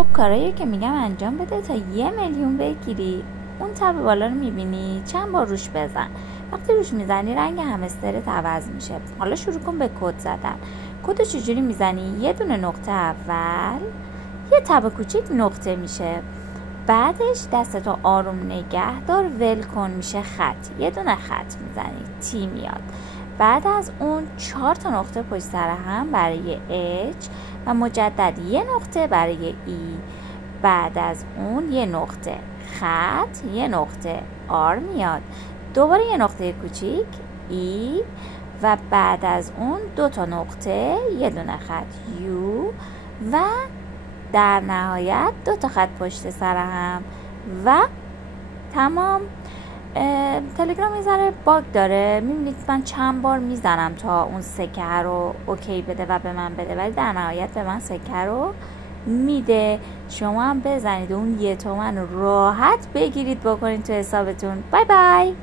خب کارایی که میگم انجام بده تا 1,000,000 بگیری. اون تب بالا رو میبینی؟ چند بار روش بزن. وقتی روش میزنی رنگ همسترت عوض میشه. حالا شروع کن به کد زدن. کد چجوری میزنی؟ یه دونه نقطه اول، یه تب کوچیک نقطه میشه. بعدش دستتو آروم نگه دار، ول کن میشه خط. یه دونه خط میزنی، تی میاد. بعد از اون 4 تا نقطه پشت سر هم برای H و مجدد یه نقطه برای E. بعد از اون یه نقطه خط، یه نقطه R میاد. دوباره یه نقطه کوچیک E و بعد از اون 2 تا نقطه، یه دونه خط U و در نهایت 2 تا خط پشت سر هم و تمام. تلگرام یه ذره باگ داره، میبینید من چند بار میزنم تا اون سکه رو اوکی بده و به من بده، ولی در نهایت به من سکه رو میده. شما هم بزنید اون 1 تومن راحت بگیرید بکنید تو حسابتون. بای بای.